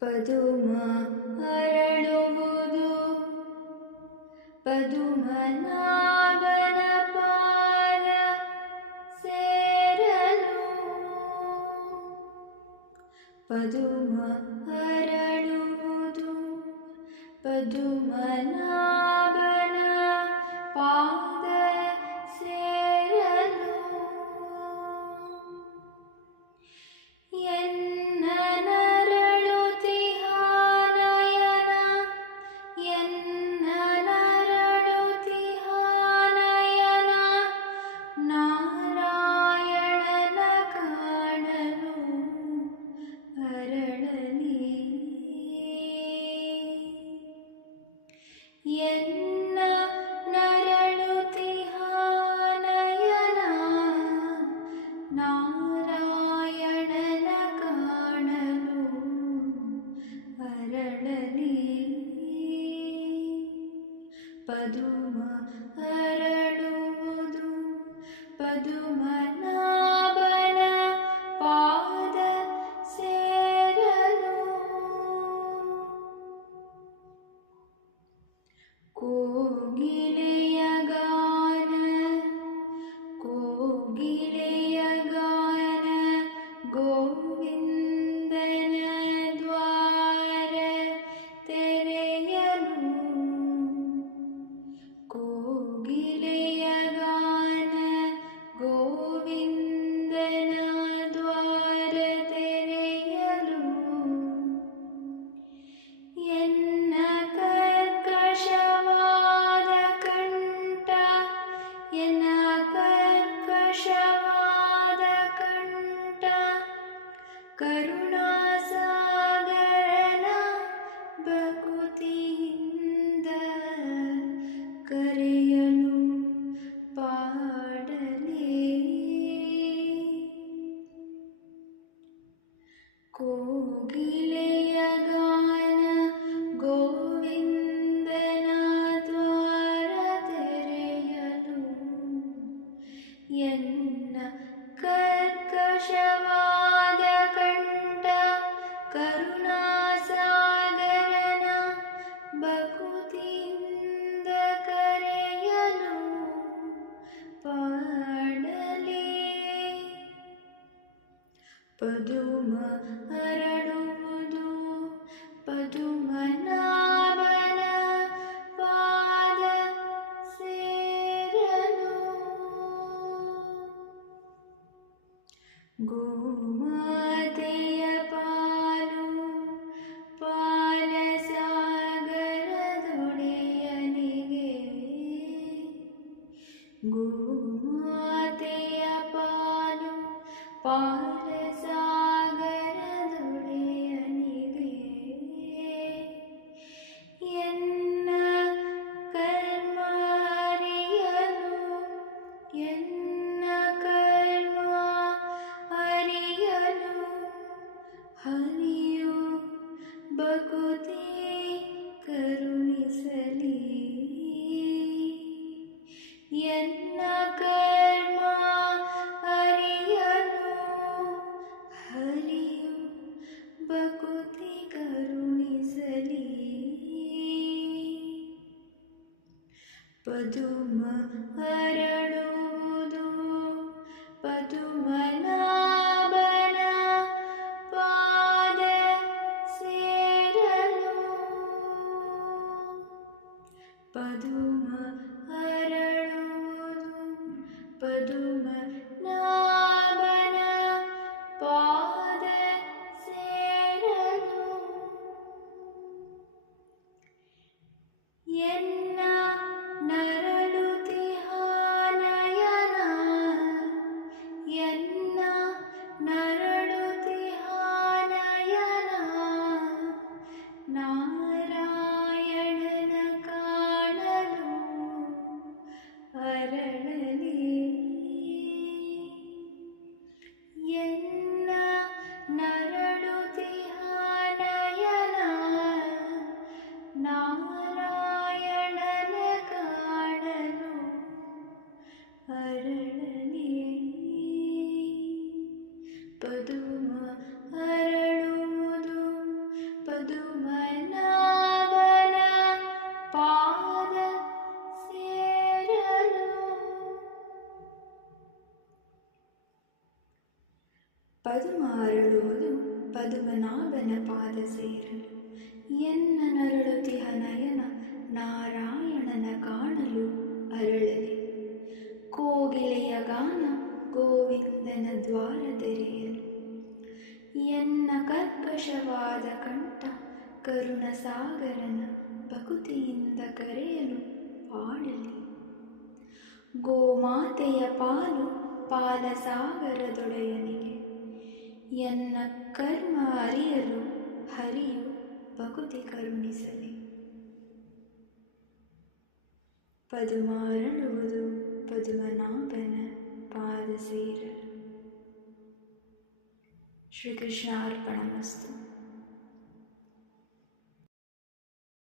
ಪದುಮ ಅರಳುವುದು ಪದುಮನಾಭನ ಪಾದ ಸೇರಲು. ಪದುಮ ಅರಳುವುದು ಪದುಮನಾಭನ ಪಾದ ಸೇರಲು. ಎನ್ನ ನರಳುತಿಹ ನಯನ ಎನ್ನ ನರಳುತಿಹ ನಯನ ನಾರಾಯಣನ ಕಾಣಲು ಅರಳಲಿ. ಎನ್ನ ನರಳುತಿಹ ನಯನ ನಾರಾಯಣನ ಕಾಣಲು ಅರಳಲಿ. ಪದುಮ ಅರಳುವುದು ಪದುಮನಾಭನ ಪಾದ ಸೇರಲು. ಕೋಗಿಲೆಯ ಗಾನ ಕೋಗಿಲೆಯ ಗಾನ ಗೋವಿಂದನ ದ್ವಾರ ತೆರೆಯಲು. ಕೋಗಿಲೆಯ ಗಾನ ಗೋವಿಂದನ ದ್ವಾರ ತೆರೆಯಲು. ಎನ್ನ ಕರ್ಕಶವಾದ ಕಂಠ ಎನ್ನ ಕರ್ಕಶವಾದ ಕಂಠ ಕರುಣಾಸಾಗರನ ಭಕುತಿಯಿಂದ ಕರೆಯಲು ಪಾಡಲಿ. ಕೋಗಿಲೆಯ ಗಾನ ಗೋವಿಂದನ ದ್ವಾರ ತೆರೆಯಲು. ಎನ್ನ ಕರ್ಕಶವಾದ ಕಂಠ ಕರುಣಾಸಾಗರನ ಭಕುತಿಯಿಂದ ಕರೆಯಲು ಪಾಡಲಿ. ಪದುಮ ಅರಳುವುದು ಪದುಮನಾಭನ ಪಾದ ಸೇರಲು. ಗೋಮಾತೆಯ ಪಾಲು ಪಾಲಸಾಗರದೊಡೆಯನಿಗೆ. ಗೋಮಾತೆಯ ಪಾಲು ಪಾಲಸಾಗರದೊಡೆಯನಿಗೆ. ಎನ್ನ ಕರ್ಮ ಅರಿಯಲು ಎನ್ನ ಕರ್ಮ ಅರಿಯಲು ಹರಿಯು ಭಕುತಿ ಕರುಣಿಸಲಿ. ಎನ್ನ ಕರ್ಮ ಅರಿಯಲು ಹರಿಯು ಭಕುತಿ ಕರುಣಿಸಲಿ. ಪದುಮ ಅರಳುವುದು ಪದುಮನಾಭನ ಪಾದ ಸೇರಲು. ಪದುಮ ಅರಳುವುದು ಪದುಮನಾಭನ ಪಾದ ಸೇರಲು. ಎನ್ನ ನರಳು ಅರಳುವುದು ಪದುಮನಾಭನ ಪಾದ ಸೇರಲು. ಎನ್ನ ನರಳುತಿಹ ನಯನ ನಾರಾಯಣನ ಕಾಣಲು ಅರಳಲಿ. ಕೋಗಿಲೆಯ ಗಾನ ಗೋವಿಂದನ ದ್ವಾರ ತೆರೆಯಲು. ಎನ್ನ ಕರ್ಕಶವಾದ ಕಂಠ ಕರುಣ ಸಾಗರನ ಭಕುತಿಯಿಂದ ಕರೆಯಲು ಪಾಡಲಿ. ಗೋಮಾತೆಯ ಪಾಲು ಪಾಲಸಾಗರದೊಡೆಯನಿಗೆ ಎನ್ನ ಕರ್ಮ ಅರಿಯಲು ಹರಿಯು ಭಕುತಿ ಕರುಣಿಸಲಿ. ಪದುಮ ಅರಳುವುದು ಪದುಮನಾಭನ ಪಾದ ಸೇರಲು. ಶ್ರೀಕೃಷ್ಣ ಅರ್ಪಣಮಸ್ತು.